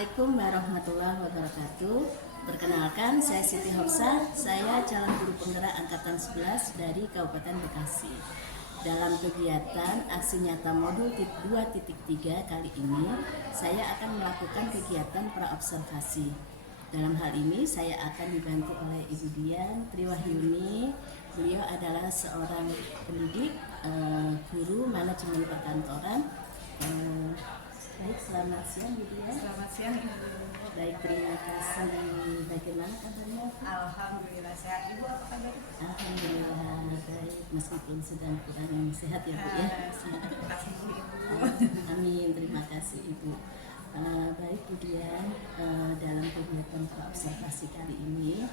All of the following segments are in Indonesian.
Assalamualaikum warahmatullahi wabarakatuh. Perkenalkan, saya Siti Hofsah. Saya calon guru penggerak angkatan 11 dari Kabupaten Bekasi. Dalam kegiatan aksi nyata modul 2.3 kali ini, saya akan melakukan kegiatan praobservasi. Dalam hal ini saya akan dibantu oleh Ibu Dian Triwahyuni. Beliau adalah seorang pendidik, guru manajemen perkantoran. Baik, selamat siang Bu Dian. Selamat siang Ibu. Baik, terima kasih. Bagaimana kabarnya? Alhamdulillah sehat. Ibu apa kabar? Alhamdulillah baik, meskipun sedang kurang sehat ya Bu ya. Terima kasih Ibu. Amin, terima kasih Ibu. Baik Bu Dian, dalam kegiatan observasi kali ini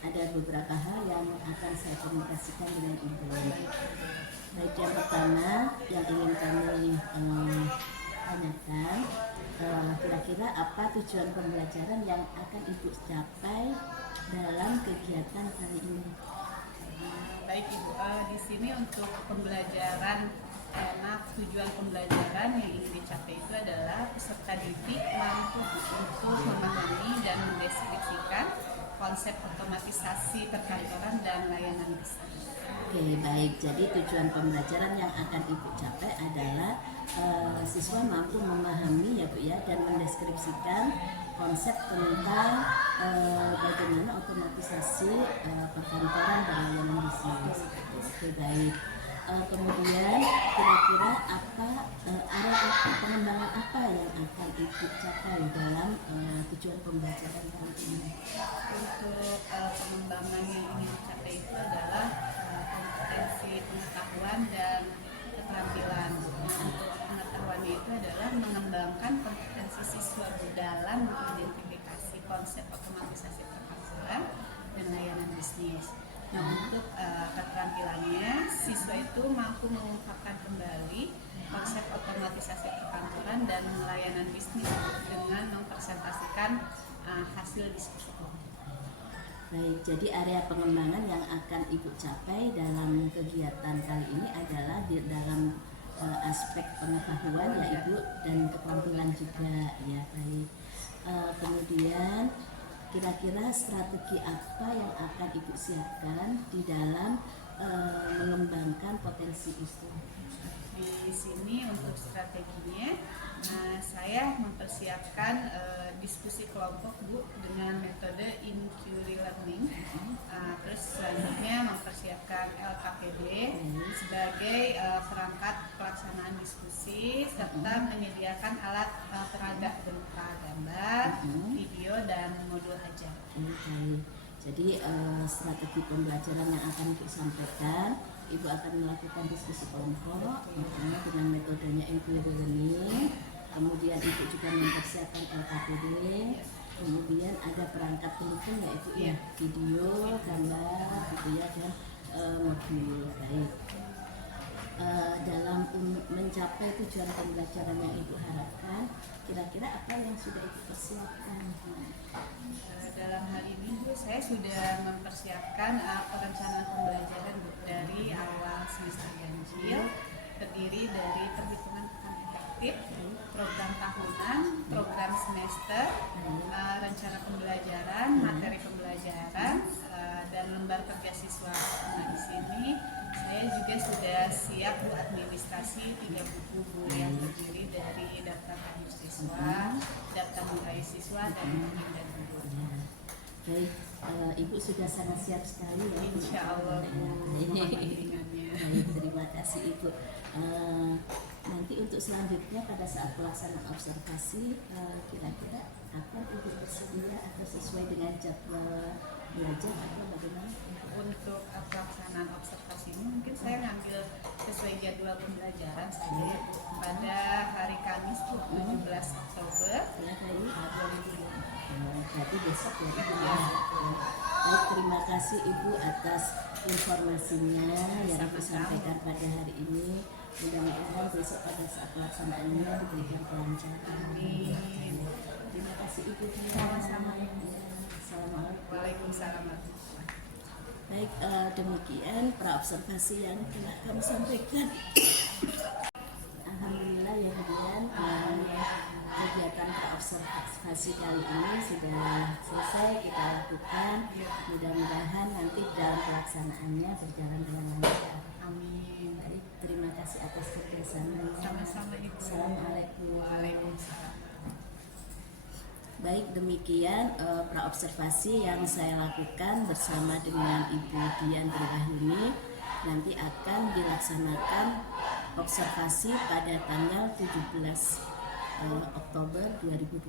ada beberapa hal yang akan saya komunikasikan dengan Ibu. Baik, yang pertama yang ingin kami tanyakan, kira-kira apa tujuan pembelajaran yang akan Ibu capai dalam kegiatan kali ini? Baik Ibu, di sini untuk pembelajaran tujuan pembelajaran yang ingin dicapai itu adalah peserta didik mampu untuk memahami dan mendeskripsikan konsep otomatisasi perkantoran dan layanan bisnis. Oke, baik. Jadi tujuan pembelajaran yang akan Ibu capai adalah siswa mampu memahami ya Bu ya, dan mendeskripsikan konsep tentang bagaimana otomatisasi perkantoran dan layanan bisnis. Oke, baik. Kemudian kira-kira area pengembangan apa yang akan Ibu capai dalam tujuan pembelajaran kali ini? Untuk pengembangan yang ingin dicapai itu adalah kompetensi pengetahuan dan keterampilan. Untuk pengetahuannya itu adalah mengembangkan kompetensi siswa dalam mengidentifikasi konsep otomatisasi perkantoran dan layanan bisnis. Nah, untuk keterampilannya, siswa itu mampu mengungkapkan kembali konsep otomatisasi perkantoran dan layanan bisnis dengan mempresentasikan hasil diskusi. Baik, jadi area pengembangan yang akan Ibu capai dalam kegiatan kali ini adalah di dalam aspek pengetahuan ya Ibu, dan keterampilan juga ya. Baik, kemudian kira-kira strategi apa yang akan Ibu siapkan di dalam mengembangkan potensi itu? Di sini untuk strateginya, saya mempersiapkan diskusi kelompok Bu dengan metode inquiry learning. Terus selanjutnya mempersiapkan LKPD sebagai perangkat pelaksanaan diskusi, serta menyediakan alat peraga berupa gambar, video, dan modul ajar. Baik. Jadi strategi pembelajaran yang akan Ibu sampaikan, Ibu akan melakukan diskusi kelompok dengan metodenya inquiry learning. Kemudian Ibu juga mempersiapkan LKPD. Kemudian ada perangkat pendukung yaitu video, gambar, gitu ya, dan modul. Baik. Dalam mencapai tujuan pembelajaran yang Ibu harapkan, kira-kira apa yang sudah Ibu persiapkan? Dalam hal ini Bu, saya sudah mempersiapkan perencanaan pembelajaran Bu, dari awal semester ganjil, terdiri dari perhitungan pekan efektif, program tahunan, program semester, rencana pembelajaran, materi pembelajaran, dan lembar kerja siswa. Nah, di sini saya juga sudah siap Bu administrasi 3 buku Bu yang terdiri dari daftar hadir siswa, daftar nilai siswa, dan dan Bu. Baik, Ibu sudah sangat siap sekali ya. Insya Allah Bu. Baik, terima kasih Ibu. Nanti untuk selanjutnya pada saat pelaksanaan observasi, kira-kira akan Ibu bersedia atau sesuai dengan jadwal belajar atau bagaimana? Untuk pelaksanaan observasi ini mungkin saya ngambil sesuai jadwal pembelajaran saja ya Bu. Pada hari Kamis Bu, 17 Oktober 2020. Berarti besok ya Ibu ya. Baik, terima kasih Ibu atas informasinya yang Ibu sampaikan pada hari ini. Mudah-mudahan besok pada saat pelaksanaannya diberikan kelancaran. Amin. Terima kasih Ibu. Sama-sama. Assalamualaikum. Waalaikumsalam. Baik, demikian praobservasi yang telah kami sampaikan. Alhamdulillah ya kegiatan praobservasi observasi kali ini sudah selesai kita lakukan. Mudah-mudahan nanti dalam pelaksanaannya berjalan dengan lancar. Amin. Baik, terima kasih atas kerjasamanya. Sama-sama Ibu. Assalamualaikum. Waalaikumsalam. Baik, demikian praobservasi yang saya lakukan bersama dengan Ibu Dian Triwahyuni. Nanti akan dilaksanakan observasi pada tanggal 17 Oktober 2024.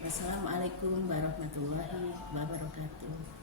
Wassalamualaikum warahmatullahi wabarakatuh.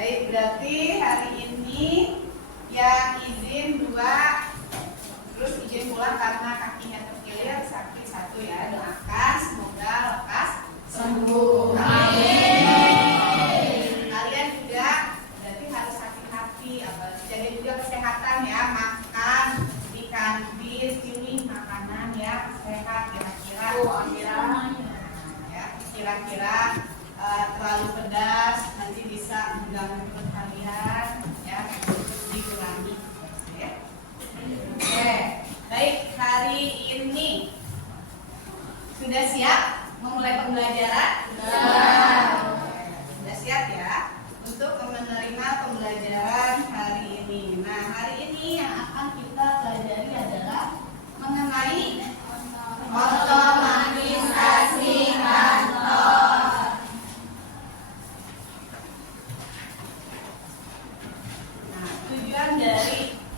Baik, berarti hari ini yang izin 2, terus izin pulang karena kakinya terkilir, sakit 1 ya, doakan semoga lekas Sembuh. Kalian juga berarti harus hati-hati, jaga juga kesehatan ya, makan ikan bis, pilih makanan yang sehat kira-kira. Ya, kira-kira terlalu pedas nanti bisa mengganggu perut kalian ya, dikurangi. Oke, baik, hari ini sudah siap memulai pembelajaran? Sudah siap ya untuk menerima pembelajaran hari ini. Nah, hari ini yang akan kita pelajari adalah mengenai otomatisasi kantor.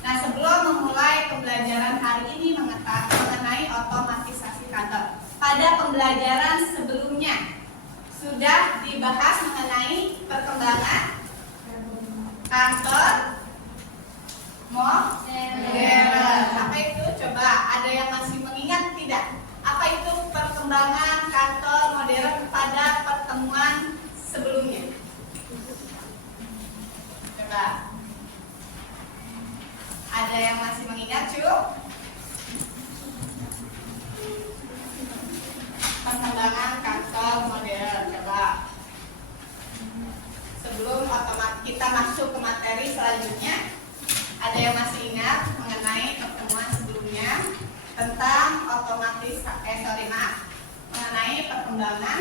Nah, sebelum memulai pembelajaran hari ini mengenai otomatisasi kantor, pada pembelajaran sebelumnya sudah dibahas mengenai perkembangan kantor modern. Apa itu? Coba ada yang masih mengingat tidak? Apa itu perkembangan kantor modern pada pertemuan sebelumnya? Coba. Ada yang masih mengingat, Cuk? Perkembangan kantor modern, coba. Sebelum kita masuk ke materi selanjutnya, ada yang masih ingat mengenai pertemuan sebelumnya tentang mengenai perkembangan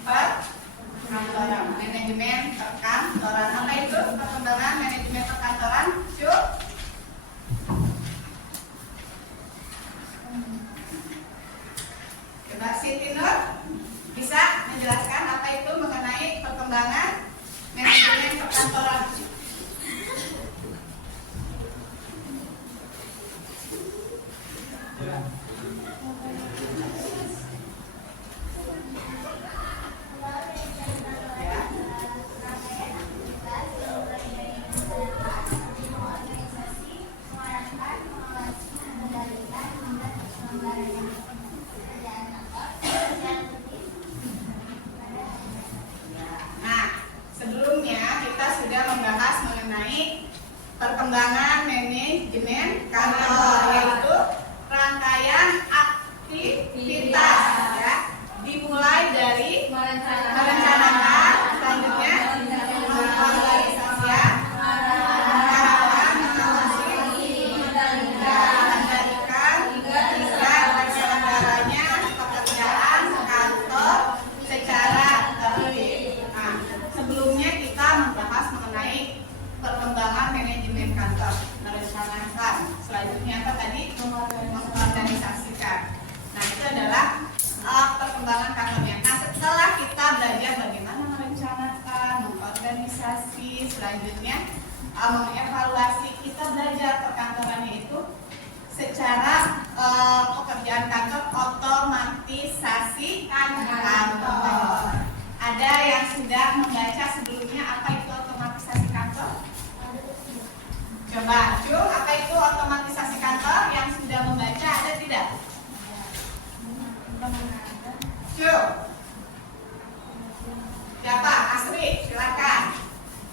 perkantoran, manajemen perkantoran. Apa itu perkembangan manajemen perkantoran, Cuk? Coba Siti Nur bisa menjelaskan apa itu mengenai perkembangan manajemen perkantoran. Perkembangan manajemen kantor, yaitu rangkaian aktivitas ya, dimulai dari merencanakan, selanjutnya mengorganisasikan, mengawal, mengawasi, mengendalikan hingga terselenggaranya pekerjaan kantor secara tertib. Nah, sebelumnya kita membahas mengenai perkembangan manajemen kantor, merencanakan, selanjutnya apa tadi? Mengorganisasikan. Nah, itu adalah perkembangan kantornya. Nah, setelah kita belajar bagaimana merencanakan, mengorganisasi, selanjutnya mengevaluasi, kita belajar perkantorannya itu secara pekerjaan kantor, otomatisasi kantor. Ada yang sudah membaca sebelumnya apa itu otomatisasi kantor? Coba, Cuk, apa itu otomatisasi kantor? Yang sudah membaca ada tidak? Cuk. Siapa? Asri, silakan.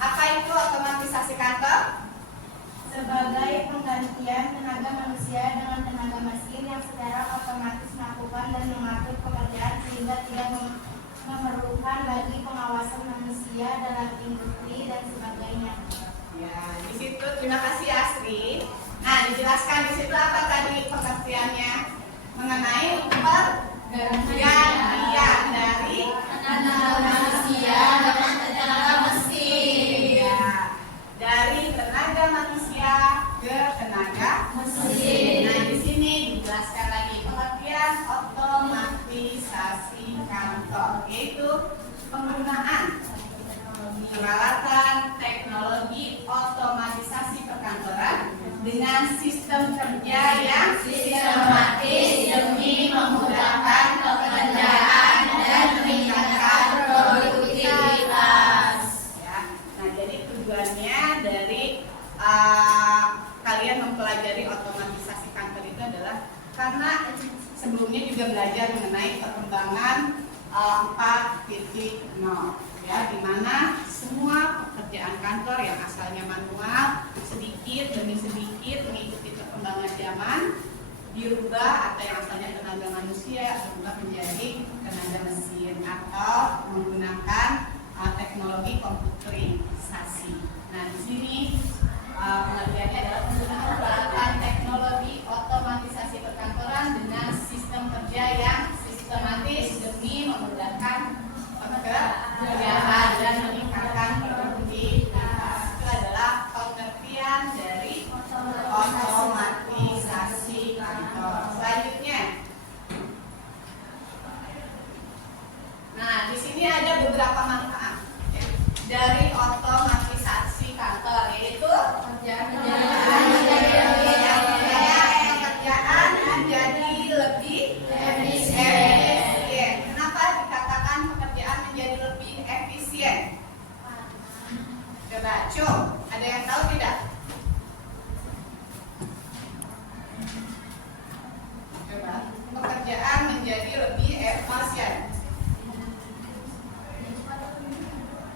Apa itu otomatisasi kantor? Sebagai penggantian tenaga manusia dengan tenaga mesin yang secara otomatis melakukan dan mengatur pekerjaan sehingga tidak memerlukan lagi pengawasan manusia dalam industri dan sebagainya. Ya, di situ terima kasih Asri. Nah, dijelaskan di situ apa tadi pengertiannya mengenai pergantian dari Tenaga manusia dengan tenaga mesin. ya, dari tenaga manusia ke tenaga mesin. Nah, di sini dijelaskan lagi pengertian otomatisasi kantor, yaitu penggunaan peralatan teknologi otomatisasi perkantoran dengan sistem kerja yang sistematis demi memudahkan pekerjaan dan meningkatkan produktivitas. Ya, nah jadi tujuannya dari kalian mempelajari otomatisasi kantor itu adalah karena 4.0 ya, di mana semua pekerjaan kantor yang asalnya manual sedikit demi sedikit mengikuti perkembangan zaman dirubah, atau yang asalnya tenaga manusia berubah menjadi tenaga mesin atau menggunakan teknologi komputerisasi. Nah, di sini pengertiannya adalah penggunaan peralatan teknologi otomatisasi perkantoran dengan sistem kerja yang sistematis demi memudahkan pekerjaan dan meningkatkan produktivitas. Itu adalah pengertian dari otomatisasi kantor. Selanjutnya, nah di sini ada beberapa manfaat ya, dari otomatisasi kantor, yaitu pekerjaan menjadi lebih efisien. Kenapa dikatakan pekerjaan menjadi lebih efisien? Coba, ada yang tahu tidak? Coba, pekerjaan menjadi lebih efisien.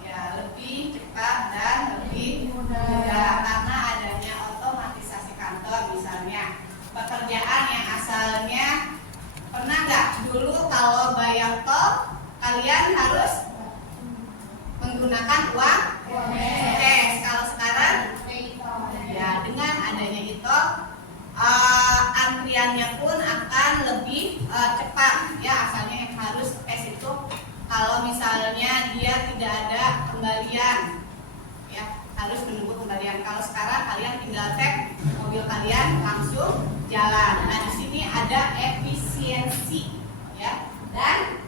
Ya, lebih cepat dan lebih mudah karena adanya otomatisasi kantor. Misalnya, pekerjaan yang asalnya, pernah nggak dulu kalau bayar tol kalian harus menggunakan uang cash? Kalau sekarang ya dengan adanya itu antriannya pun akan lebih cepat ya. Asalnya yang harus cash itu kalau misalnya dia tidak ada kembalian ya, harus menunggu kembalian. Kalau sekarang kalian tinggal tag mobil kalian langsung jalan. Nah, di sini ada efisiensi ya, dan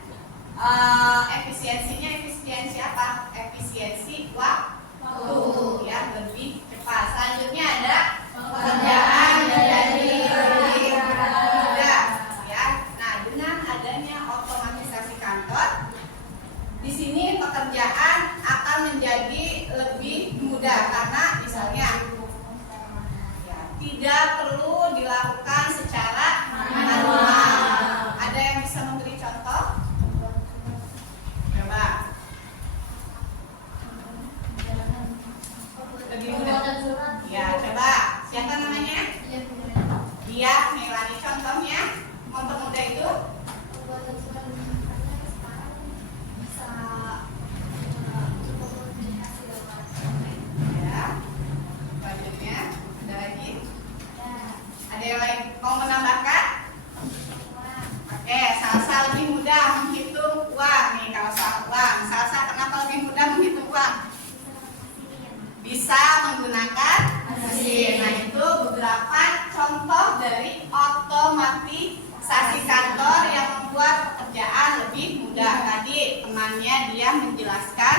efisiensi apa? Efisiensi waktu ya, lebih cepat. Selanjutnya ada pekerjaan menjadi lebih mudah ya. Nah, dengan adanya otomatisasi kantor, di sini pekerjaan akan menjadi lebih mudah karena misalnya ya, tidak perlu dilakukan secara manual. Ada yang bisa memberi contoh? Coba. Lebih mudah. Ya, coba. Siapa namanya? Dia, Melani. Contohnya, mempermudah itu? Ya. Selanjutnya, ada lagi? Ada yang lain mau menambahkan? Oke, Salsa lebih mudah menghitung uang nih. Kalau soal uang, Salsa kenapa lebih mudah menghitung uang? Bisa menggunakan mesin. Nah, itu beberapa contoh dari otomatisasi kantor yang membuat pekerjaan lebih mudah. Tadi temannya dia menjelaskan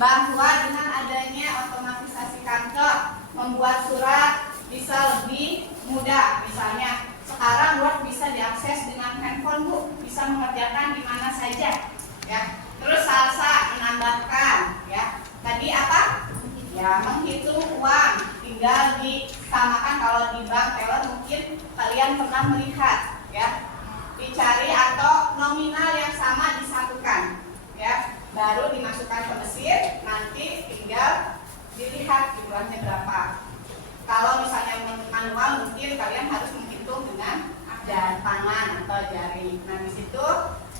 bahwa dengan adanya otomatisasi kantor membuat surat bisa lebih mudah. Misalnya sekarang Word bisa diakses dengan handphone, Bu, bisa mengerjakan di mana saja ya. Terus Salsa menambahkan ya, tadi apa? Ya, menghitung uang tinggal disamakan. Kalau di bank teller mungkin kalian pernah melihat ya, dicari atau nominal yang sama disatukan ya, baru dimasukkan ke mesin, nanti tinggal dilihat jumlahnya berapa. Kalau misalnya manual mungkin kalian harus menghitung dengan tangan atau jari. Nah, di situ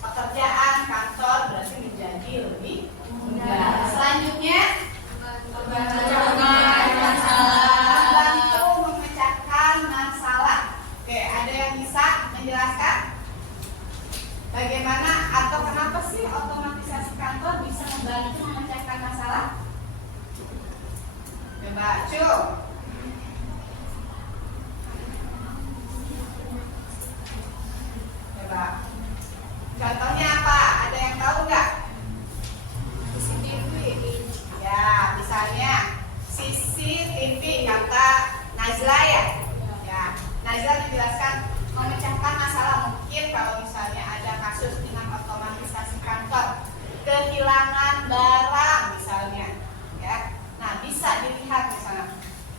pekerjaan kantor berarti menjadi lebih mudah. Selanjutnya, membantu memecahkan masalah. Oke, ada yang bisa menjelaskan bagaimana atau kenapa sih otomatisasi kantor bisa membantu memecahkan masalah? Coba, coba. Contohnya apa? Ada yang tahu nggak? CCTV. Ya, misalnya CCTV kata Najla ya. Ya, Najla dijelaskan memecahkan masalah. Mungkin kalau misalnya ada kasus dengan otomatisasi kantor, kehilangan barang misalnya, ya. Nah, bisa dilihat misalnya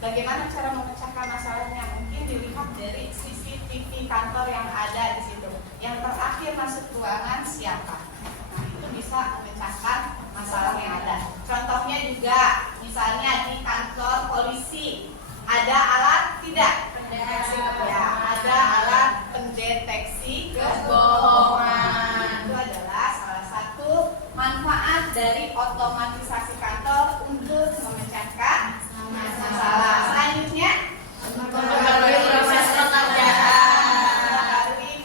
bagaimana cara memecahkan masalahnya. Mungkin dilihat dari CCTV kantor yang ada di situ. Yang terakhir masuk ruangan siapa? Nah, itu bisa memecahkan masalah yang ada. Contohnya juga, misalnya di kantor polisi ada alat tidak? Ya, ada alat pendeteksi kebohongan. Itu adalah salah satu manfaat dari otomatisasi kantor untuk memecahkan masalah. Selanjutnya, memperbarui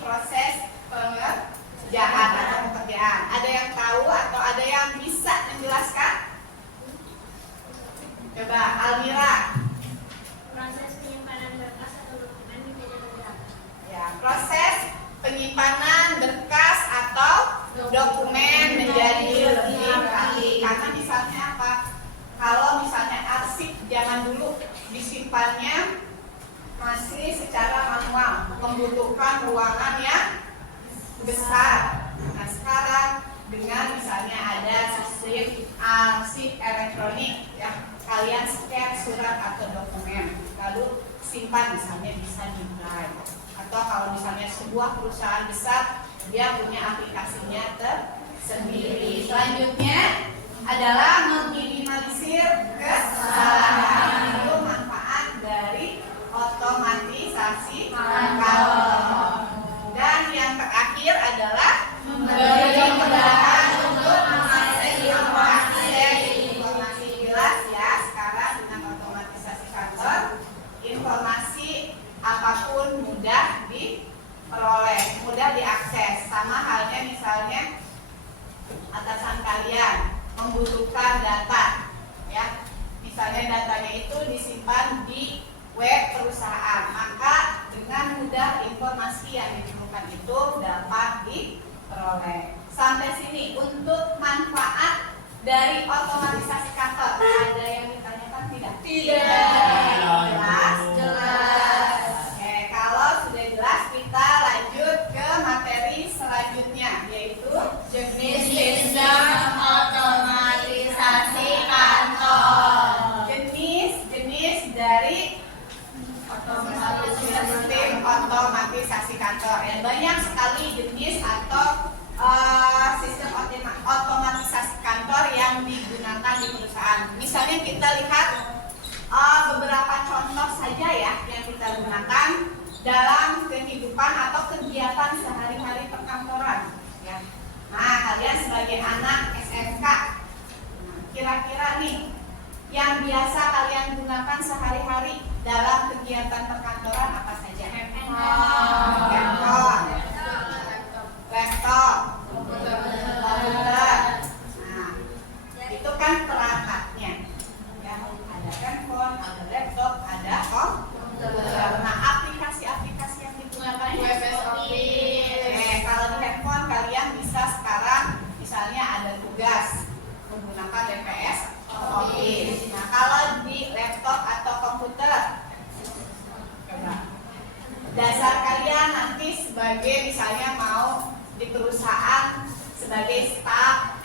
proses pengerjaan atau pekerjaan. Ada yang tahu atau ada yang bisa menjelaskan? Coba Almira. Proses penyimpanan berkas atau dokumen di meja bergerak. Ya, proses penyimpanan berkas atau dokumen menjadi lebih rapi. Karena misalnya apa? Kalau misalnya arsip zaman dulu disimpannya masih secara manual, membutuhkan ruangan yang besar. Nah, sekarang dengan misalnya ada sistem arsip elektronik, ya, kalian scan surat atau dokumen, lalu simpan, misalnya bisa di drive. Atau kalau misalnya sebuah perusahaan besar, dia punya aplikasinya tersendiri. Selanjutnya adalah meminimalisir kesalahan. Itu manfaat dari otomatisasi kantor. Dan yang terakhir adalah memberi kemudahan untuk mengakses informasi. Jelas ya, sekarang dengan otomatisasi kantor, informasi apapun mudah diperoleh, mudah diakses. Sama halnya misalnya atasan kalian membutuhkan data, ya, misalnya datanya itu disimpan di web perusahaan, maka dengan mudah informasi yang diperlukan itu dapat diperoleh. Sampai sini untuk manfaat dari otomatisasi kantor. Ada yang ditanyakan tidak? Jelas? Jelas. Oke, kalau sudah jelas kita lanjut ke materi selanjutnya, yaitu jenis sistem otomatisasi kantor. Jenis dari sistem otomatisasi kantor. Ya, banyak sekali jenis atau sistem otomatisasi kantor yang digunakan di perusahaan. Misalnya kita lihat beberapa contoh saja ya yang kita gunakan dalam kehidupan atau kegiatan sehari-hari perkantoran. Ya. Nah, kalian sebagai anak SMK, kira-kira nih yang biasa kalian gunakan sehari-hari dalam kegiatan perkantoran apa saja? Handphone, laptop, komputer. Nah, itu kan perangkatnya. Ya, ada handphone, ada laptop, ada komputer. Nah, aplikasi-aplikasi yang digunakan kalau di handphone kalian bisa sekarang misalnya ada tugas menggunakan DPS Office. Nah, kalau di laptop atau komputer, coba dasar kalian nanti sebagai misalnya mau di perusahaan sebagai staf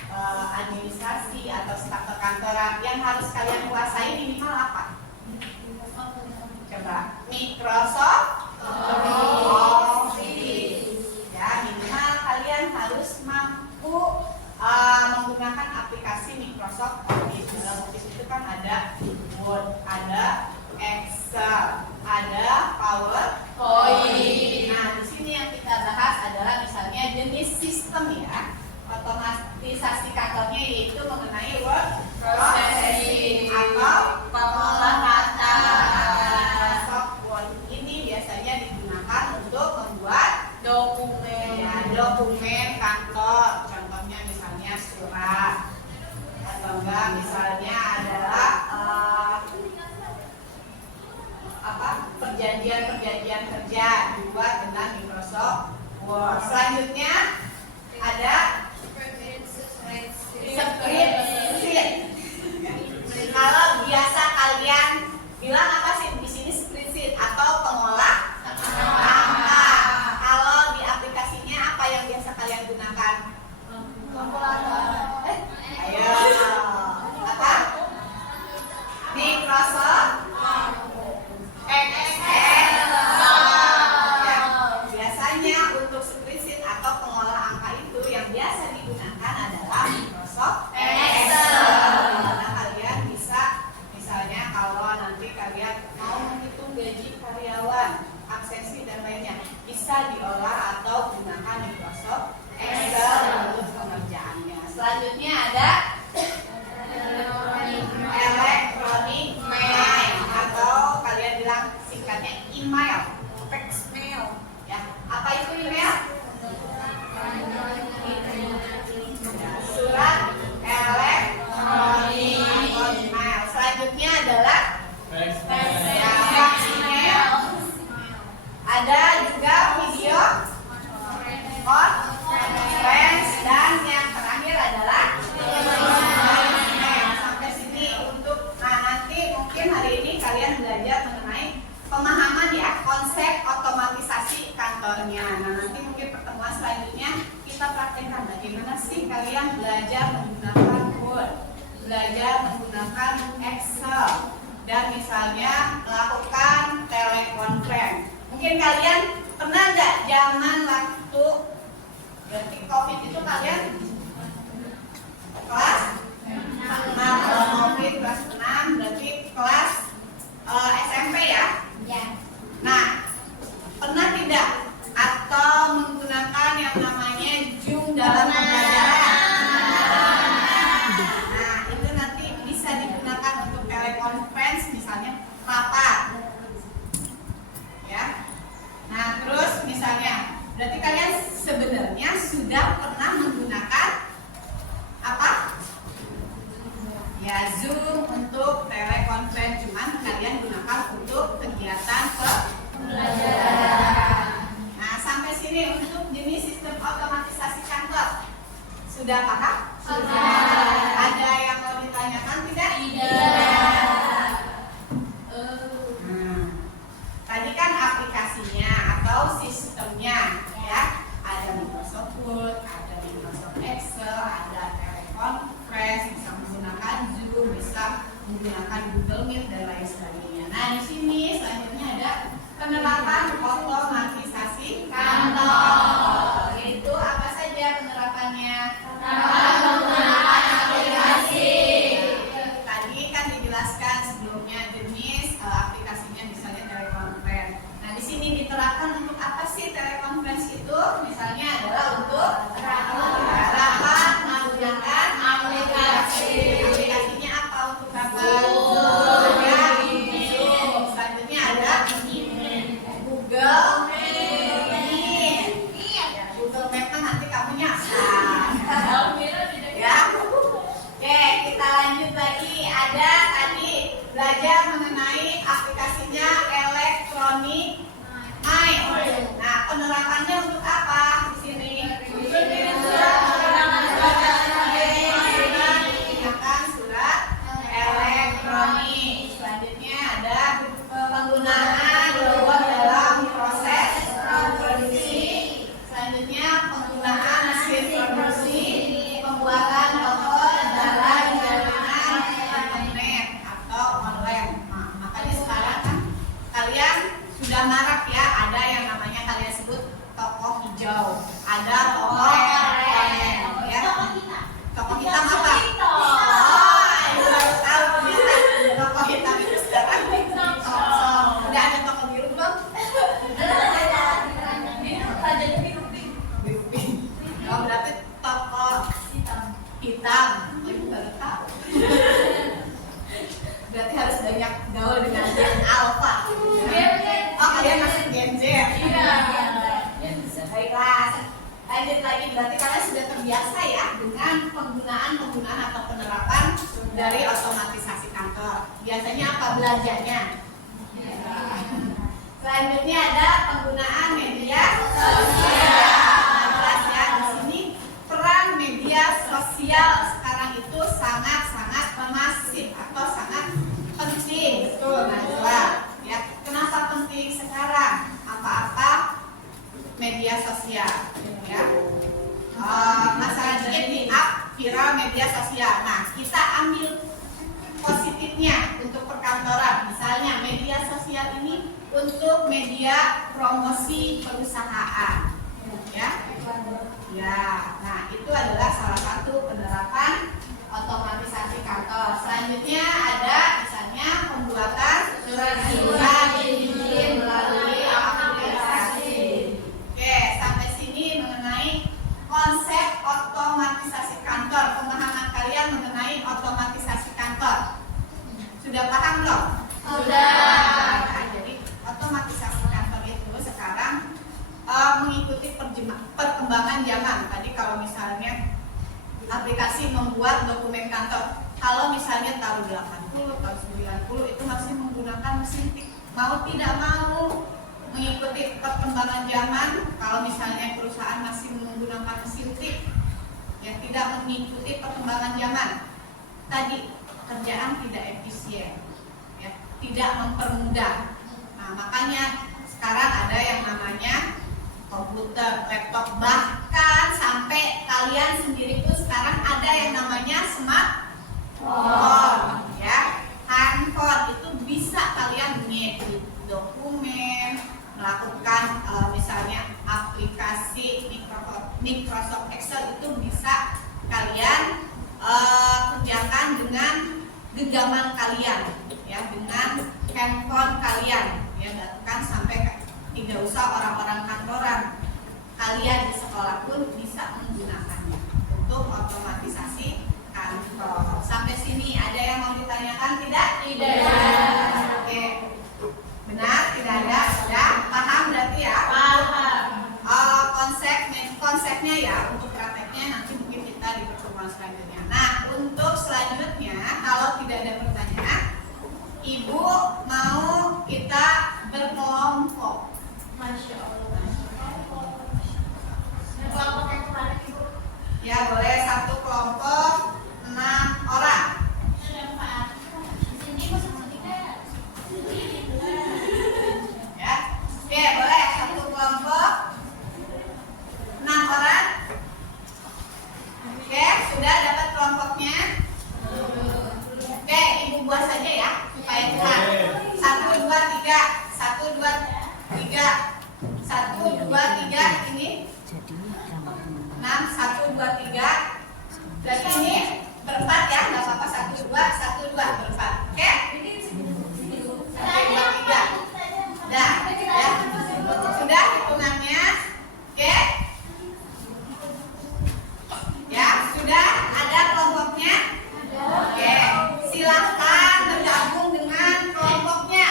administrasi atau staf perkantoran, yang harus kalian kuasai minimal apa? Coba Microsoft Office. Ya, minimal kalian harus mampu menggunakan aplikasi Microsoft Office. Dalam Office itu kan ada Word, ada Excel, ada PowerPoint. Nah, di sini yang kita bahas adalah misalnya jenis sistem ya, otomatisasi kantornya, yaitu mengenai word processing atau pengolahan kata. Microsoft Word ini biasanya digunakan untuk membuat dokumen, ya, dokumen kantor. Contohnya misalnya surat, atau enggak misalnya adalah perjanjian kerja dibuat dengan Microsoft Word. Selanjutnya ada spreadsheet. Kalau biasa kalian bilang apa sih di sini, spreadsheet atau pengolah angka. Kalau di aplikasinya apa yang biasa kalian gunakan? Ayo, apa? Microsoft Excel. Ya, biasanya untuk spreadsheet atau pengolah Ya, Zoom untuk telekonferensi, cuman kalian gunakan untuk kegiatan pembelajaran. Nah, sampai sini untuk jenis sistem otomatisasi kantor. Sudah paham? Sudah. Ada yang mau ditanyakan tidak? Tidak. Tadi kan aplikasinya atau sistemnya, ya. Ada Microsoft Word, ada Microsoft Excel, ada telekonferensi, bisa menggunakan Zoom, bisa menggunakan Google Meet dan lain sebagainya. Nah, di sini selanjutnya ada penerapan otomatisasi kantor. Itu apa saja penerapannya? Penggunaan aplikasi. Tadi kan dijelaskan sebelumnya jenis aplikasinya, misalnya telekonferensi. Nah, di sini diterapkan untuk apa sih telekonferensi itu? Misalnya adalah untuk rapat menggunakan aplikasi. Aplikasinya apa untuk rapat? Zoom. Selanjutnya ada Google Meet. Ya, Google Meet kan nanti kamunya ya. Oke, kita lanjut lagi. Ada tadi belajar mengenai aplikasinya elektronik mail. Nah, penerapannya untuk apa di sini? Menggunakan surat elektronik. Selanjutnya ada penggunaan robot dalam proses produksi. Selanjutnya penggunaan mesin produksi, pembuatan toko dalam jaringan internet atau online. Nah, makanya sekarang kan kalian sudah marak ya, ada yang namanya kalian sebut toko hijau, ada toko online, ya. Toko hitam apa? Baru tahu ternyata toko hitam itu sekarang kosong. Udah ada toko biru belum? Biru pink. Oh, berarti toko hitam. Ibu baru tahu. Berarti harus banyak gaul dengan Gen Alpha. Oh, kalian masih Gen Z. Baiklah, lanjut lagi. Berarti kalian sudah terbiasa ya dengan penggunaan atau penerapan dari otomatisasi kantor. Biasanya apa belajarnya? Selanjutnya ada penggunaan media sosial. Jelas ya, di sini peran media sosial sekarang itu sangat-sangat masif atau sangat penting. Betul, Najwa. Ya, kenapa penting sekarang? Apa-apa media sosial, ya. Masalah di up viral media sosial. Nah, kita ambil positifnya untuk perkantoran. Misalnya media sosial ini untuk media promosi perusahaan, ya. Ya, nah itu adalah salah satu penerapan otomatisasi kantor. Selanjutnya ada misalnya pembuatan surat izin melalui aplikasi. Oke, sampai sini mengenai konsep otomatisasi kantor. Pemahaman kalian mengenai otomatisasi kantor sudah paham belum? Sudah. Nah, jadi otomatisasi kantor itu sekarang mengikuti perkembangan zaman. Tadi kalau misalnya aplikasi membuat dokumen kantor, kalau misalnya tahun 80, tahun 90 itu masih menggunakan mesin tik. Mau tidak mau mengikuti perkembangan zaman, kalau misalnya perusahaan masih menggunakan mesin tik, yang tidak mengikuti perkembangan zaman, tadi kerjaan tidak efisien, ya, tidak mempermudah. Nah, makanya sekarang ada yang namanya komputer, laptop, bahkan sampai kalian sendiri tuh sekarang ada yang namanya smartphone, ya. Handphone itu bisa kalian ngedit dokumen, melakukan misalnya aplikasi Microsoft Excel itu bisa kalian kerjakan dengan genggaman kalian, ya, dengan handphone kalian, ya. Bahkan sampai tidak usah orang-orang kantoran, kalian di sekolah pun bisa menggunakannya untuk otomatisasi kantor. Sampai sini ada yang mau ditanyakan tidak? Tidak. Oke, benar, tidak ada. Sudah paham berarti ya? Paham. Konsepnya ya, untuk prakteknya nanti mungkin kita di pertemuan selanjutnya. Nah, untuk selanjutnya kalau udah ada pertanyaan. Ibu mau kita berkelompok. Masya Allah. Kelompok yang kemarin Ibu. Ya boleh, satu kelompok 6 orang. Ya, oke boleh satu kelompok 6 orang. Oke, sudah dapat kelompoknya. Oke, ibu buat saja ya supaya cepat. 1, 2, 3, 1, 2, 3, 1, 2, 3 ini. Jadi kalau 6, 1, 2, 3. Berarti ini berempat ya, nggak apa-apa 1, 2, 1, 2 berempat. Oke? 1, 2, 3. Dah, ya. Sudah hitungannya. Oke? Ya, sudah ada kelompoknya. Oke, silahkan bergabung dengan kelompoknya.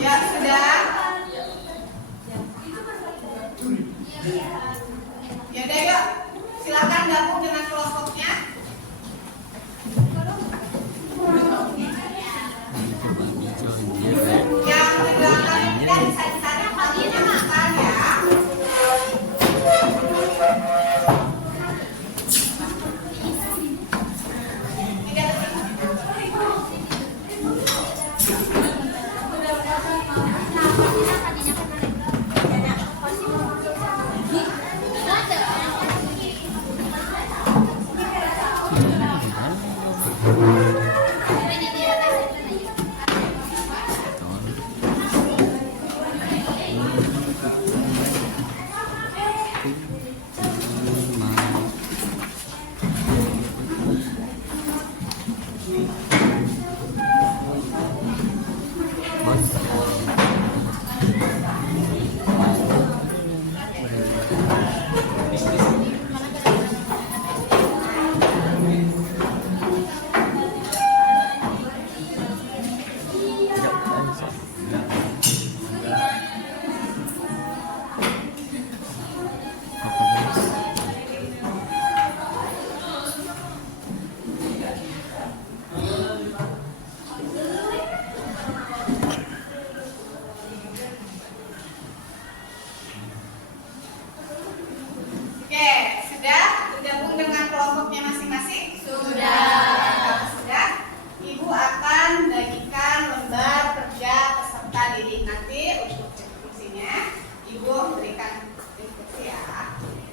Ya, sudah. Ya udah yuk, silakan gabung dengan kelompoknya. Yang kehilangan kita bisa dicari paginya makan ya. Oke, sudah bergabung dengan kelompoknya masing-masing? Sudah. Sudah. Ibu akan bagikan lembar kerja peserta didik nanti untuk instruksinya. Ibu berikan instruksi ya.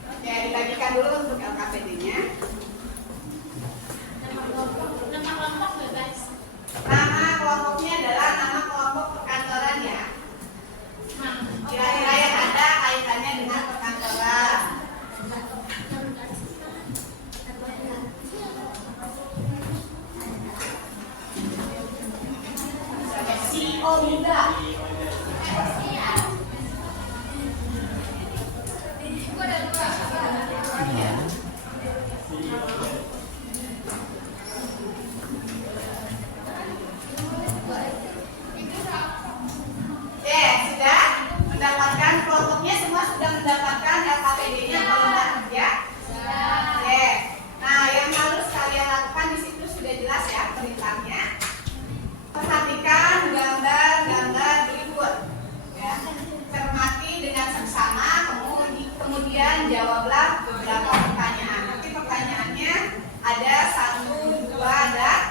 Oke, dibagikan dulu untuk LKPD-nya. Nama kelompoknya adalah nama kelompok perkantoran ya. Kira-kira yang ada kaitannya dengan perkantoran. CEO muda. Oke, sudah mendapatkan kelompoknya, semua sudah mendapatkan LKPD-nya atau lembar kerja? Oke. Nah, yang harus kalian lakukan di situ sudah jelas ya perintahnya. Perhatikan gambar-gambar berikut. Ya. Cermati dengan seksama, kemudian jawablah beberapa pertanyaan. Nanti pertanyaannya ada 1, 2, dan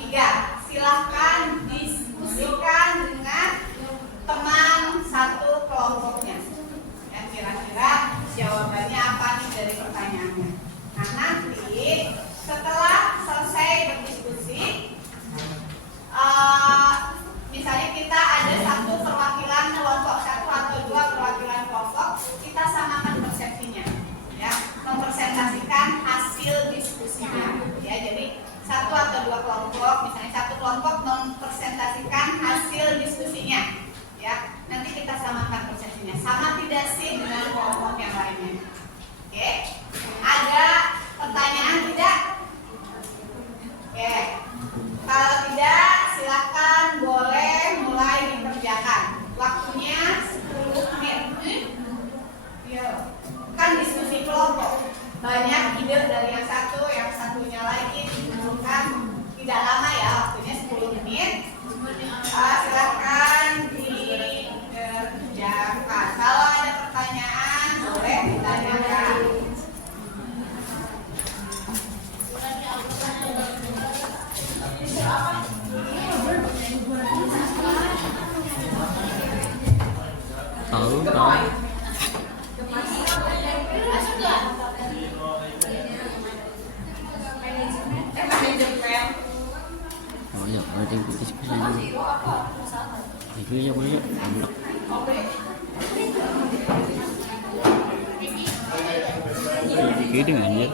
3. Silahkan diskusikan dengan teman satu kelompoknya. Dan kira-kira jawabannya apa nih dari pertanyaannya. Nah, nanti setelah selesai berdiskusi, misalnya kita ada satu perwakilan kelompok, 1 atau 2 perwakilan kelompok, kita samakan persepsinya, ya, mempresentasikan hasil diskusinya, ya. Jadi 1 atau 2 kelompok, misalnya 1 kelompok mempresentasikan hasil diskusinya, ya. Nanti kita samakan persepsinya, sama tidak sih dengan kelompok yang lainnya, oke? kan diskusi kelompok. Banyak ide dari yang satu, yang satunya lagi ditunjukkan tidak lama ya, waktunya 10 menit. Silahkan dikerjakan. Kalau ada pertanyaan boleh ditanyakan. Tahu. Oh ya, ada yang putih sekali. Itu ya boleh. Enak. Ini dengan ya.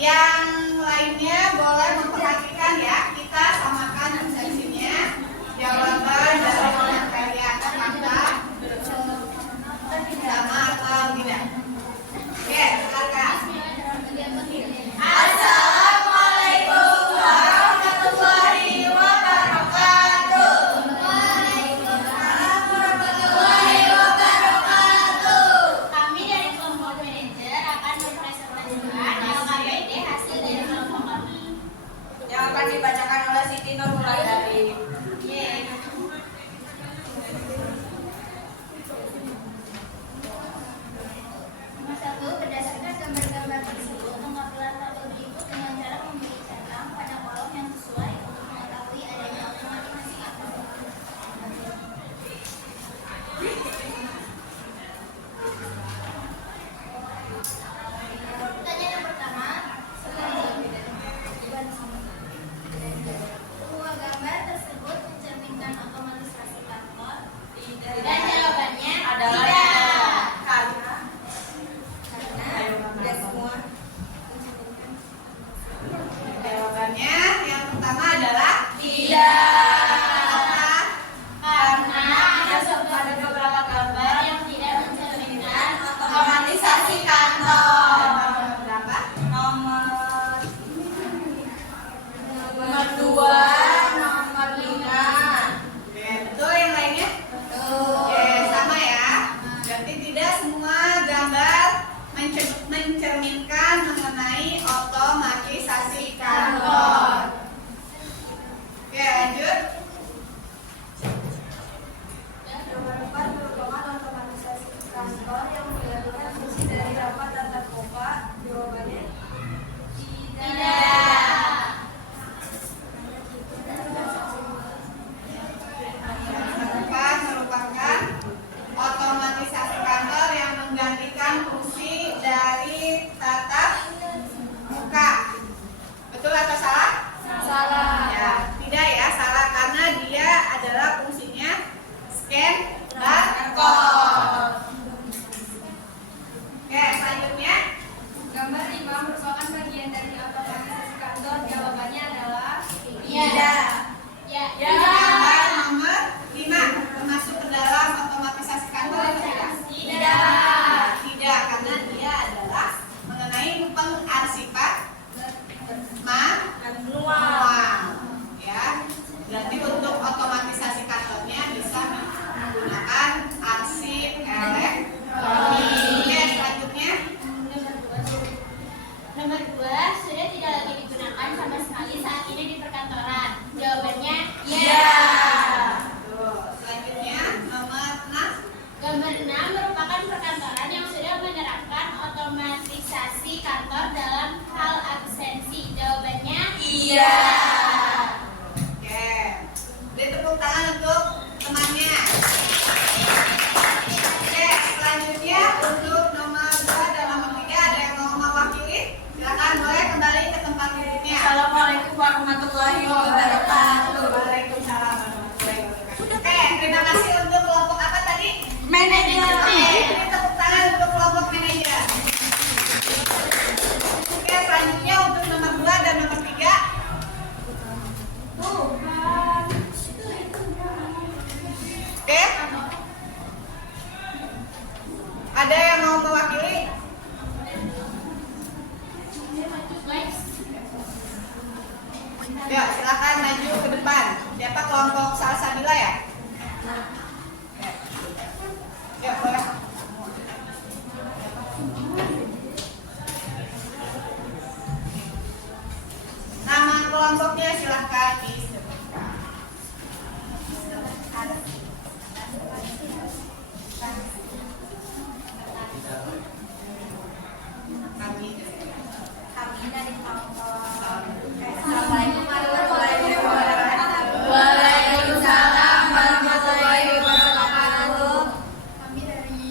Yang lainnya boleh memperhatikan ya. Kita samakan absensinya. Jawaban dari kalian apakah sama atau tidak? Oke, silakan. Assalamualaikum warahmatullahi wabarakatuh. Waalaikumsalam warahmatullahi wabarakatuh. Kami dari kelompok manajer akan mempresentasikan LKPD hasil dari kelompok kami. Yang akan dibacakan oleh Siti Nur Mulyadi. Nomor 1, berdasarkan gambar-gambar tersebut, pengkafilan tabel berikut dengan cara memberi centang pada kolom yang sesuai untuk mengetahui adanya otomatisasi akun. Pertanyaan yang pertama, semua gambar tersebut mencerminkan otomatisasi kantor, dan jawabannya Adalah tidak. karena Tidak semua. jawabannya yang pertama adalah Tidak. Karena Karena ada beberapa gambar yang tidak mencerminkan otomatisasi kantor. Berapa? Nomor 2, nomor 5. Oke, betul yang lainnya? Oke, sama ya. Berarti tidak semua gambar mencerminkan mengenai otomatisasi kantor. Oke, lanjut. Nomor 4 merupakan otomatisasi kantor yang menggantikan fungsi dari rapat tatap muka. Jawabannya tidak. Empat merupakan otomatisasi kantor yang menggantikan fungsi dari tatap muka. Betul atau salah? Salah. Ya, tidak ya, salah karena dia adalah fungsinya scan barcode. Oke, selanjutnya Gambar 5 merupakan bagian dari otomatisasi kantor. Jawabannya adalah Tidak. Ya. gambar nomor 5 termasuk ke dalam otomatisasi kantor atau tidak? Tidak. Tidak, karena dia adalah mengenai pengarsipan manual. Ya, berarti untuk otomatisasi kantornya bisa menggunakan arsip elektronik. Oke, selanjutnya Nomor 2 sudah tidak lagi digunakan sama sekali saat ini di perkantoran. Jawabannya iya. Tuh, selanjutnya nomor 6. Gambar 6 merupakan perkantoran yang sudah menerapkan otomatisasi kantor dalam hal absensi. Jawabannya iya. Oke, beri tepuk tangan untuk temannya. Oke, selanjutnya untuk nomor 2 dan nomor 3 ada yang mau mewakili? Silakan, boleh kembali ke tempat duduknya. Assalamualaikum warahmatullahi wabarakatuh. Waalaikumsalam warahmatullahi wabarakatuh. Oke, terima kasih untuk kelompok apa tadi? Manajer. Oke, beri tepuk tangan untuk kelompok manajer. Oke, selanjutnya untuk nomor 2 dan nomor 3. Oke. Ada yang mau mewakili? Ya, silakan maju ke depan. Siapa kelompok Salsabila ya? Ya, boleh. Nama kelompoknya silahkan disebutkan. Kami dari kelompok. Assalamualaikum warahmatullahi wabarakatuh. Waalaikumsalam warahmatullahi wabarakatuh. Kami dari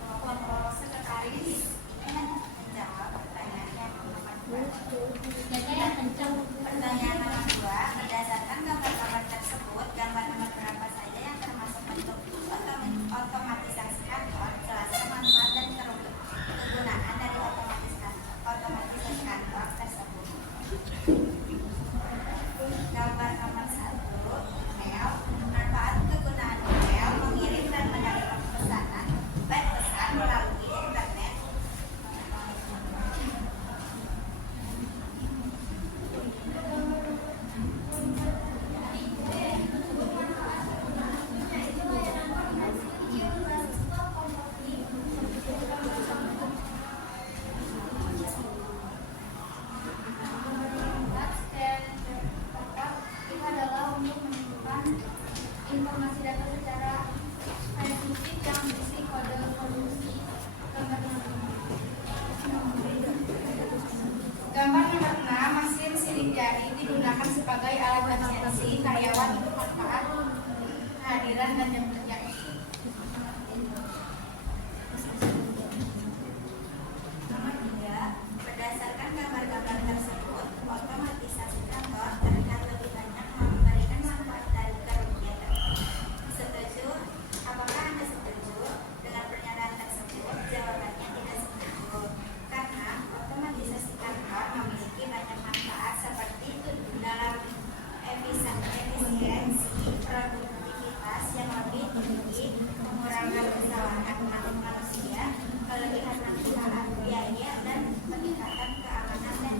kelompok sekretaris. Menjawab pertanyaan yang nomor 2. Pertanyaan nomor 2, berdasarkan gambar-gambar tersebut, gambar nomor berapa saja yang termasuk bentuk otomatisasi kantor? Jelaskan manfaat dan kegunaan dari otomatisasi kantor Gambar nomor 1, email. Manfaat kegunaan email: mengirim dan menerima pesanan, baik pesan melalui internet. Itu adalah untuk menyimpan informasi data secara spesifik yang berisi kode produksi. Gambar nomor 6, mesin sidik jari digunakan sebagai alat absensi karyawan untuk manfaat kehadiran dan jam kerja. Nomor 3, berdasarkan gambar-gambar tersebut, otomatisasi kantor terlihat lebih banyak memberikan manfaat dari kerugian tertentu. Setuju? Apakah Anda setuju dengan pernyataan tersebut? Jawabannya tidak setuju. Karena otomatisasi kantor memiliki banyak manfaat seperti dalam efisiensi, produktivitas yang lebih tinggi, pengurangan kesalahan manusia, kelebihan manfaat biaya, dan peningkatan keamanan dan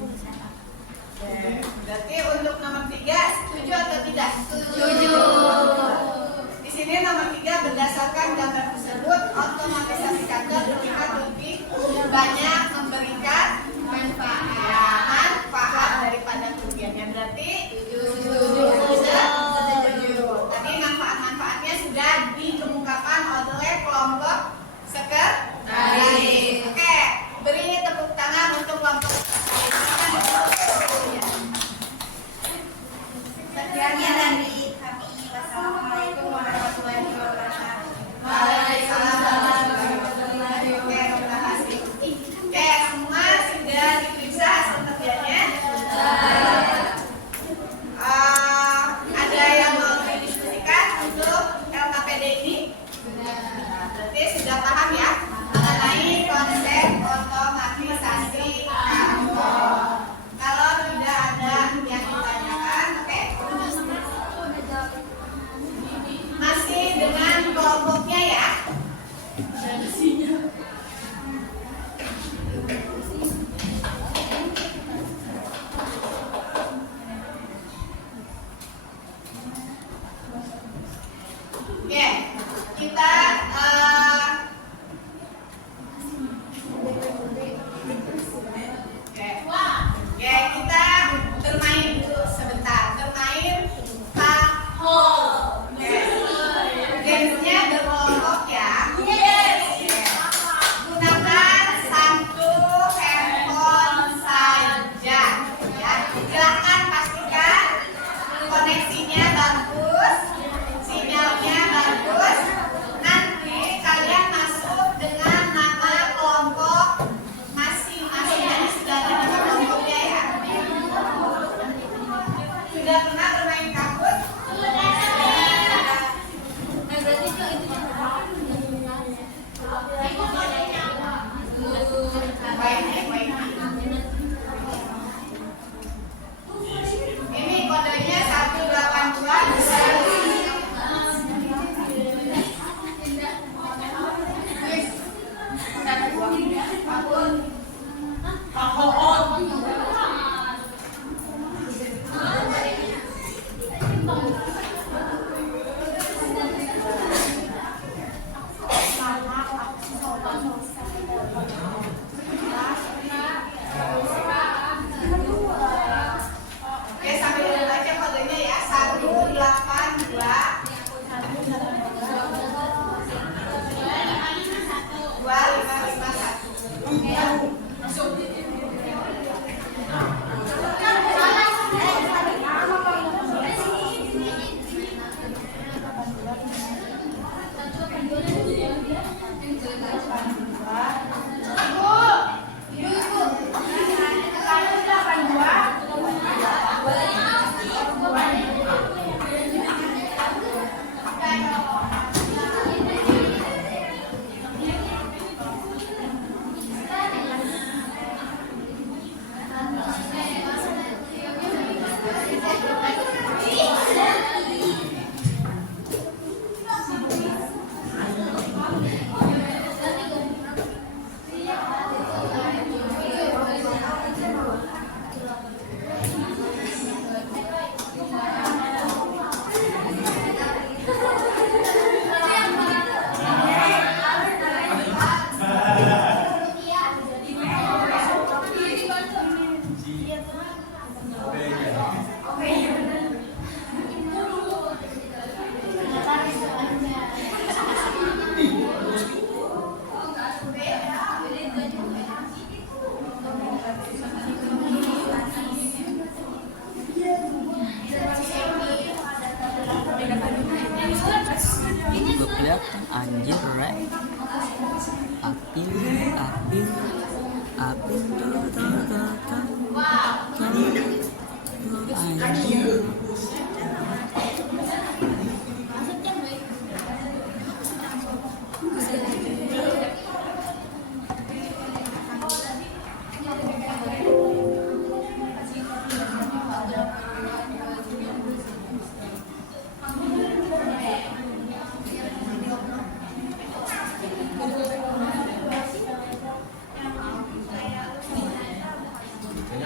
Gini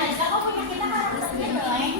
aja kok punya kita karakternya jelek.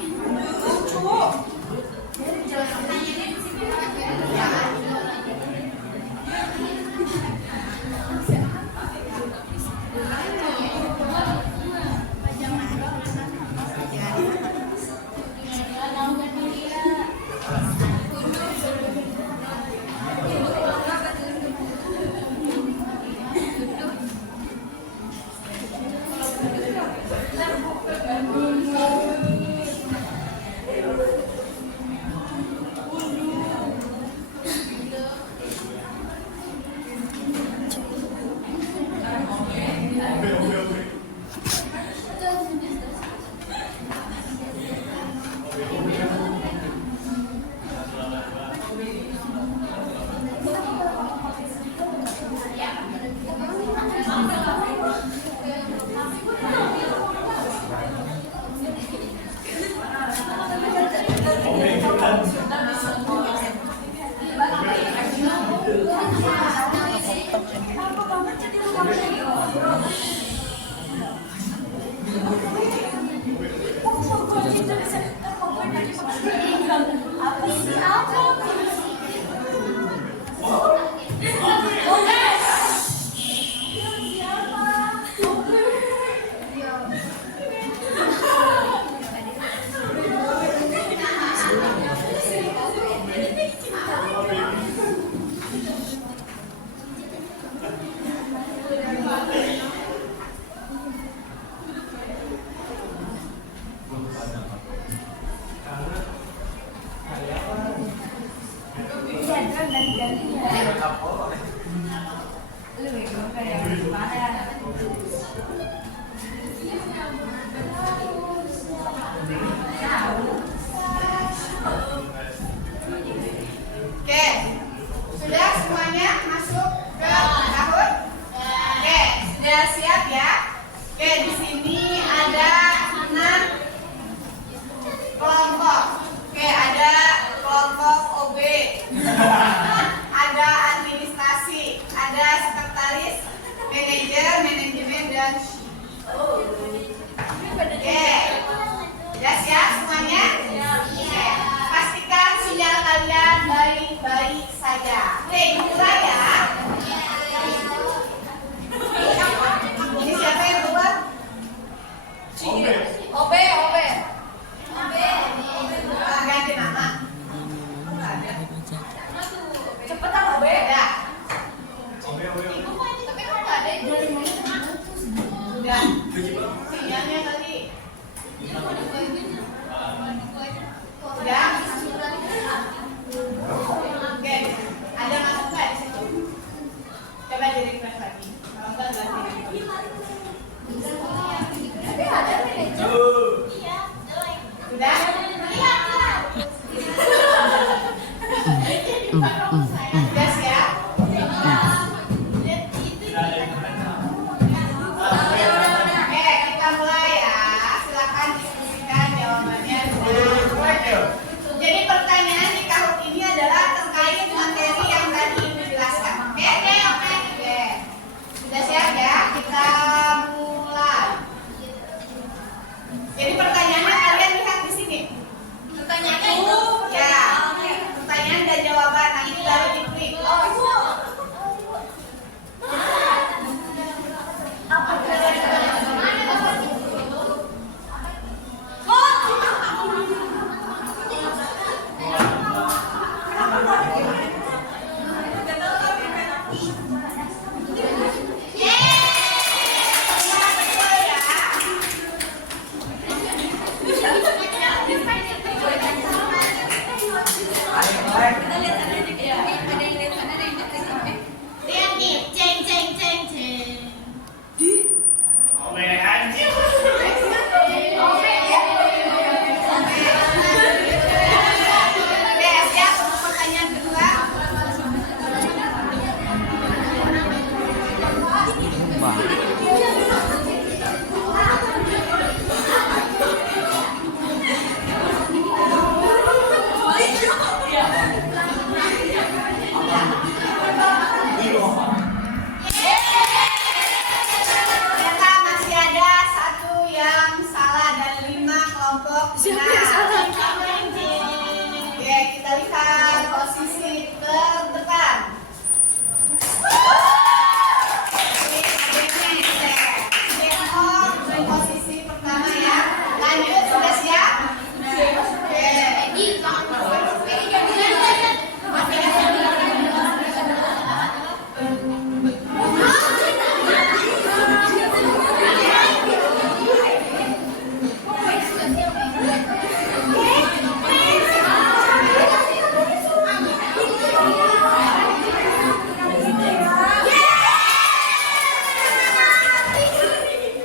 Oke, sudah semuanya masuk ke tahun? Oke, sudah siap ya? Oke, di sini ada 6 kelompok. Oke, ada kelompok OB, ada administrasi, ada sekretaris, manajer, manajemen, dan oke, sudah siap semuanya? Oke, pastikan sinyal kalian baik-baik saja. Oke, mulai ya. Ini siapa yang buat? OB. Ganti nama. Cepetan OB. Udah. Tapi kok nggak ada yang udah. Sinyalnya tadi. Udah. Oke, ada masuk nggak di situ? Coba di refresh lagi. Kalau nggak ganti. Tapi ada manajer. Udah. Udah siap? Oke, kita mulai ya. Silakan diskusikan jawabannya. Jadi pertanyaan di tahun ini adalah terkait materi yang tadi Ibu jelaskan. Oke. Sudah siap ya? Kita mulai. Jadi pertanyaannya kalian lihat di sini. Pertanyaannya itu ya. Pertanyaan dan jawaban nanti baru diklik. Oke, kita lihat posisi terdepan. Posisi pertama ya. Lanjut, sudah siap?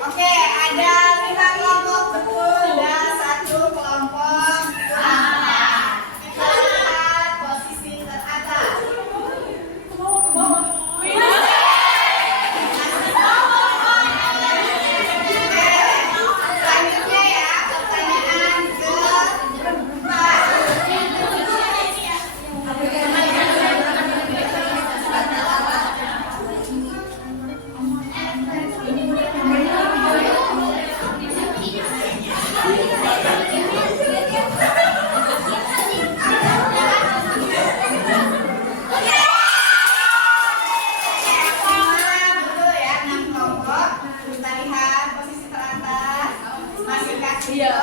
Oke, ada 5 kelompok betul dan 1 kelompok salah. Kita lihat posisi teratas. Selanjutnya ya, pertanyaan keempat. Betul ya, 6 kelompok. Kita lihat posisi teratas. Masih kasih masih.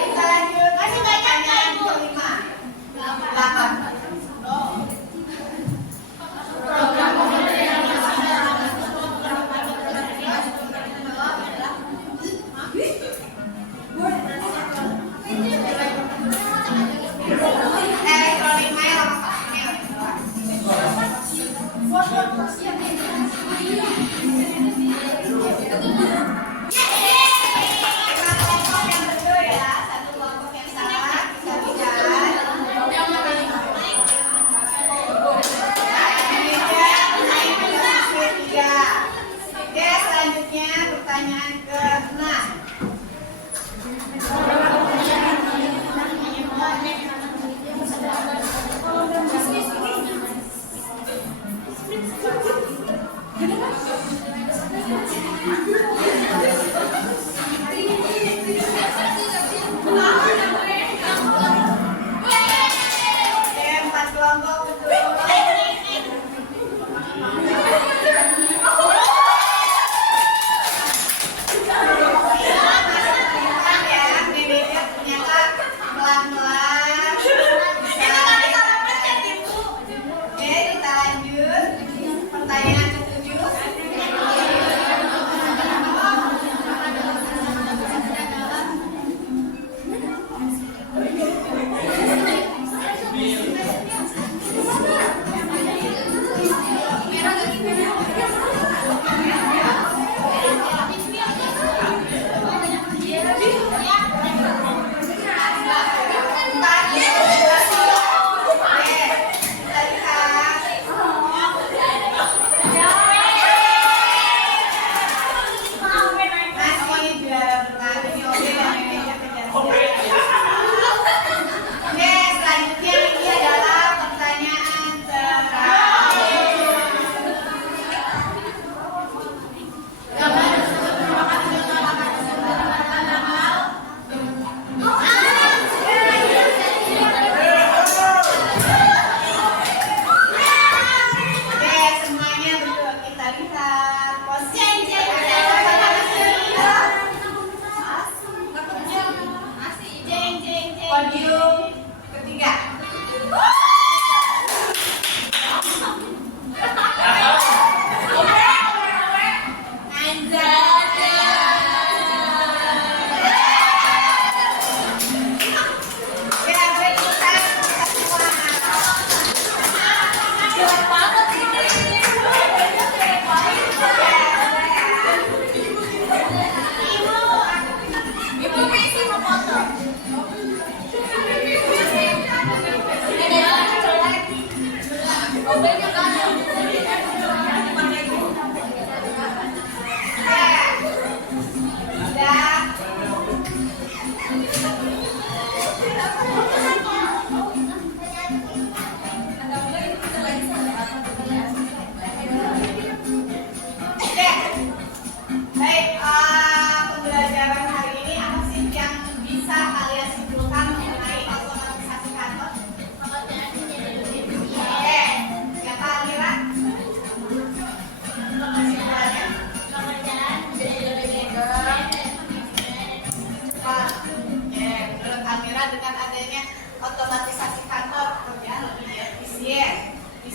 Kita lanjut pertanyaan kelima. 8. Elektronik mail. Lima kelompok yang betul ya, 1 kelompok yang salah. Kita lihat. Oke, selanjutnya pertanyaan ke-6. Oke, 4 kelompok betul. Oke, kita lanjut. Pertanyaan ke-7. Selanjutnya ini adalah pertanyaan semuanya betul. Kita lihat posisi podium ketiga.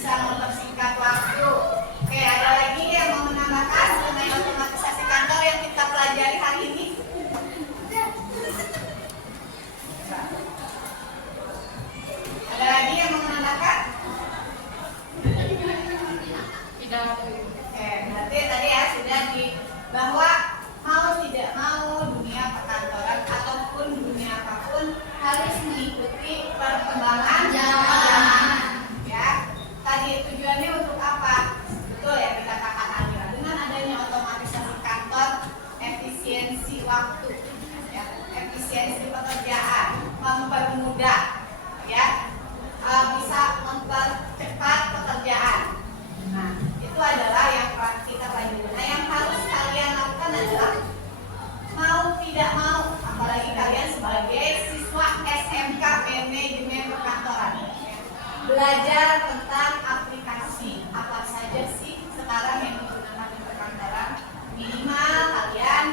bisa mempersingkat waktu. Oke, ada lagi yang mau menambahkan mengenai otomatisasi kantor yang kita pelajari hari ini? Ada lagi yang mau menambahkan? Tidak. Oke, berarti tadi ya sudah di bahwa mau tidak mau dunia perkantoran ataupun dunia apapun harus mengikuti perkembangan zaman. Ya, tadi tujuannya untuk apa? Betul ya kita katakan tadi. Dengan adanya otomatisasi kantor, efisiensi waktu, ya, efisiensi pekerjaan, mempermudah, ya, bisa mempercepat pekerjaan. Nah, itu adalah yang kita pelajari. Nah, yang harus kalian lakukan adalah mau tidak mau, apalagi kalian sebagai siswa SMK Manajemen Perkantoran, belajar tentang aplikasi apa saja sih sekarang yang digunakan di perkantoran. Minimal kalian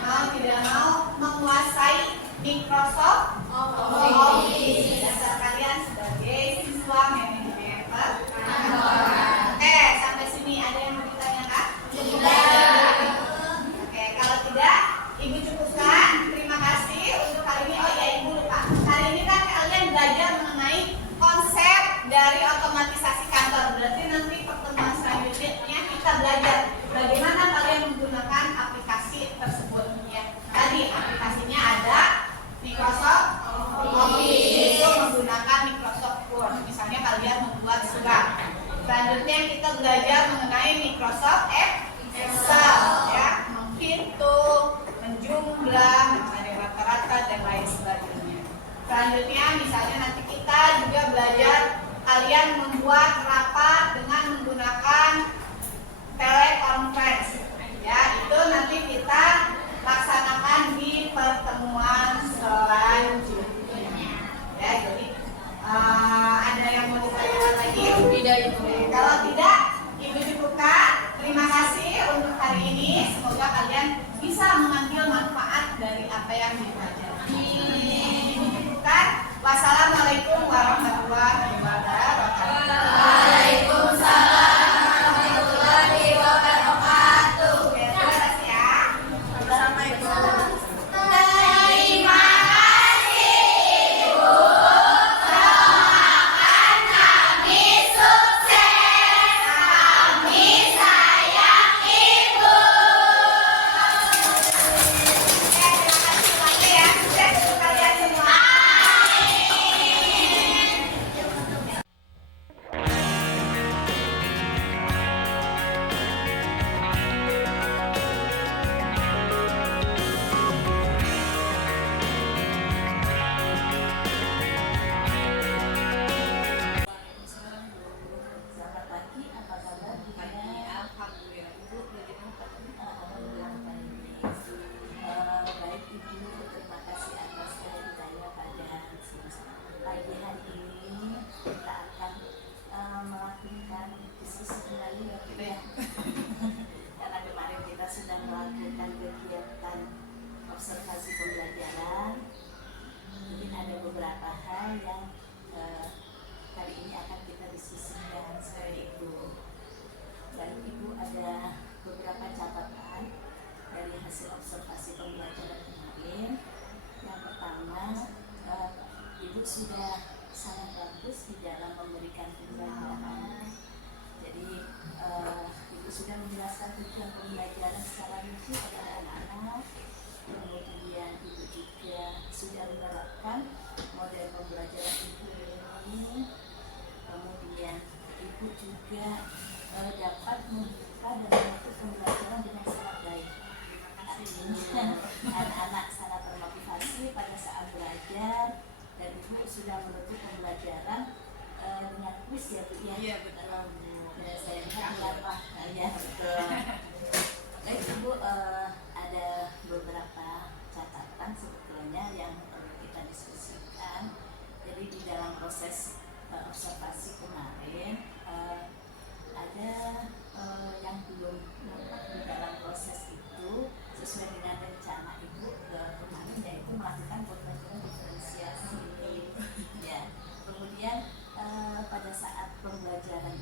mau tidak mau menguasai Microsoft Office. Dasar kalian sebagai siswa manajemen perkantoran. Oke, sampai sini ada yang mau ditanyakan? Tidak. Oke, kalau tidak, Ibu cukupkan. Terima kasih untuk hari ini. Oh ya, Ibu lupa. Hari ini kan kalian belajar mengenai konsep dari otomatisasi kantor. Berarti nanti pertemuan selanjutnya kita belajar bagaimana kalian menggunakan aplikasi tersebut. Ya, tadi aplikasinya ada Microsoft Office, itu menggunakan Microsoft Word. Misalnya kalian membuat surat. Selanjutnya kita belajar mengenai Microsoft Excel, ya, menghitung, menjumlah, mencari rata-rata dan lain sebagainya. Selanjutnya misalnya nanti kita juga belajar kalian membuat rapat dengan menggunakan telekonferensi. Ya, itu nanti kita laksanakan di pertemuan selanjutnya. Ya, jadi ada yang mau ditanyakan lagi? Tidak, Ibu. Kalau tidak, Ibu cukupkan. Terima kasih untuk hari ini. Semoga kalian bisa mengambil manfaat dari apa yang dipelajari. Ibu cukupkan. Wassalamualaikum warahmatullahi wabarakatuh. Waalaikumsalam warahmatullahi wabarakatuh. Oke, terima kasih ya. Assalamualaikum. Terima kasih, Ibu. Doakan kami sukses. Kami sayang Ibu. Terima kasih lagi ya. Sukses untuk kalian semua. Selamat pagi, apa kabar? Alhamdulillah. Ibu bagaimana kabarnya? Alhamdulillah baik. Baik Ibu, terima kasih atas kehadirannya pada pagi hari ini. Kita akan melakukan diskusi kembali ya Bu ya. Karena kemarin kita sudah melakukan kegiatan observasi pembelajaran. Mungkin ada beberapa hal yang kali ini akan kita diskusikan seperti itu. Baik Ibu, ada beberapa catatan dari hasil observasi pembelajaran kemarin. Yang pertama, Ibu sudah sangat bagus di dalam memberikan pembelajaran. Jadi Ibu sudah menjelaskan tujuan pembelajaran secara rinci kepada anak-anak. Kemudian Ibu juga sudah menerapkan model pembelajaran Ibu ini. Kemudian Ibu juga dapat membuka dan menutup pembelajaran dengan sangat baik. Artinya anak-anak sangat termotivasi pada saat belajar, dan Ibu sudah menutup pembelajaran dengan kuis ya Bu ya. Iya, betul. Ya, saya lihat beberapa ya betul. Baik Ibu, ada beberapa catatan sebetulnya yang perlu kita diskusikan. Jadi di dalam proses observasi kemarin ada yang belum nampak di dalam proses itu sesuai dengan rencana Ibu kemarin, yaitu melakukan pembelajaran diferensiasi. Ya, kemudian pada saat pembelajaran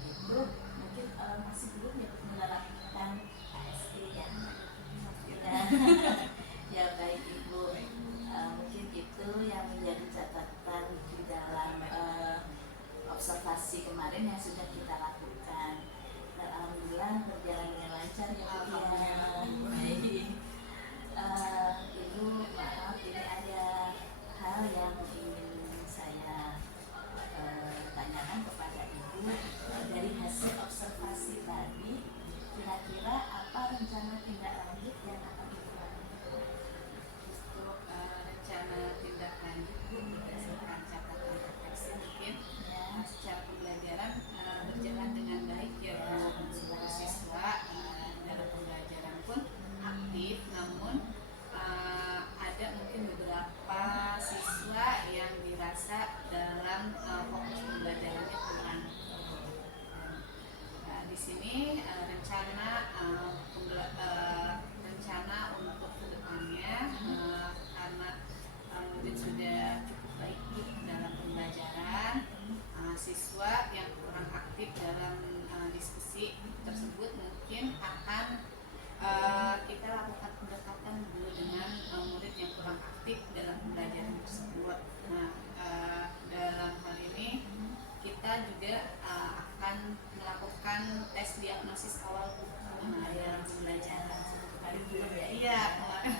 melakukan tes diagnosis awal yang pembelajaran hari belum ya? Iya, kemarin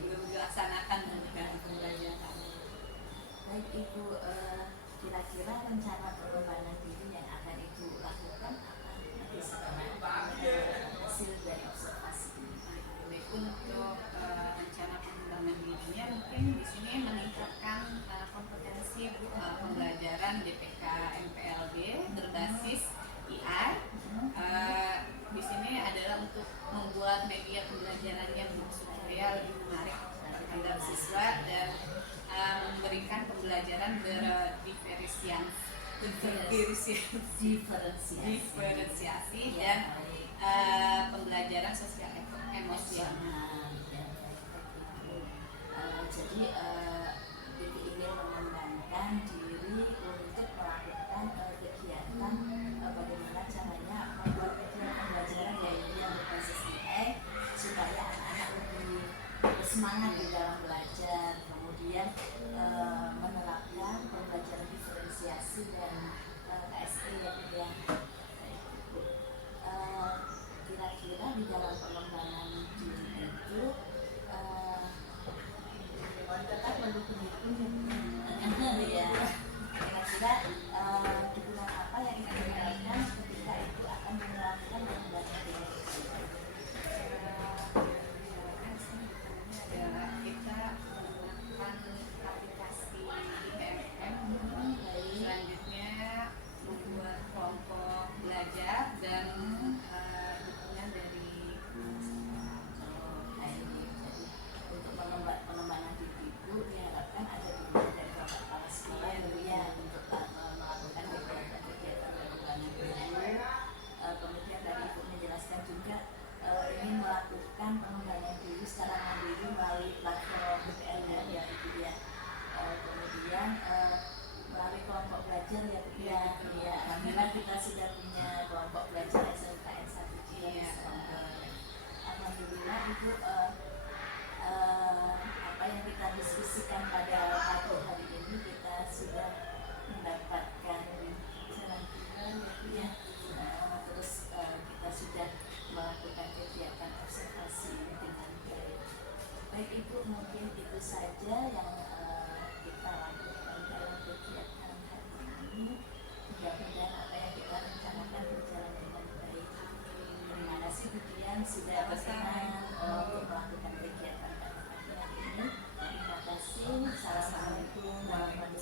belum dilaksanakan dengan pembelajaran. Baik Ibu, kira-kira rencana pengembangan diri yang akan Ibu lakukan apa nanti setelah hasil dari observasi ini? Baik, untuk rencana pengembangan dirinya mungkin di sini meningkatkan kompetensi pembelajaran DPK MPLB berbasis AI. Di sini adalah untuk membuat media pembelajaran yang supaya lebih menarik terhadap siswa dan memberikan pembelajaran diferensiasi dan pembelajaran sosial emosional. Jadi Ibu ingin mengembangkan diri untuk melakukan kegiatan bagaimana caranya membuat media pembelajaran yang berbasis AI supaya anak-anak lebih bersemangat di dalam belajar, kemudian menerapkan pembelajaran diferensiasi dan KSI ya. Kira-kira di dalam pengembangan diri itu tetap mendukung ya. Kira-kira dukungan apa yang kita berikan ketika itu akan melakukan pengembangan diri? Kita menggunakan aplikasi IMM, selanjutnya membuat kelompok belajar dan dukungan dari untuk pengembangan diri Ibu diharapkan ada dukungan dari Bapak Kepala Sekolah ya untuk melakukan kegiatan pengembangan diri. Kemudian tadi Ibu menjelaskan juga ingin melakukan pengembangan diri secara mandiri melalui platform PNL ya Ibu ya. Kemudian melalui kelompok belajar ya Ibu ya. Alhamdulillah kita sudah punya kelompok belajar SMKN 1 ya. Alhamdulillah Ibu apa yang kita diskusikan pada pagi hari ini kita sudah mendapatkan jalan ya. Terus kita sudah melakukan kegiatan observasi dengan baik. Baik Ibu, mungkin itu saja yang kita lakukan dalam kegiatan hari ini. Mudah-mudahan apa yang kita rencanakan berjalan dengan baik. Terima kasih Bu Dian sudah berkenan untuk melakukan kegiatan pada pagi hari ini. Terima kasih. Assalamualaikum warahmatullahi wabarakatuh.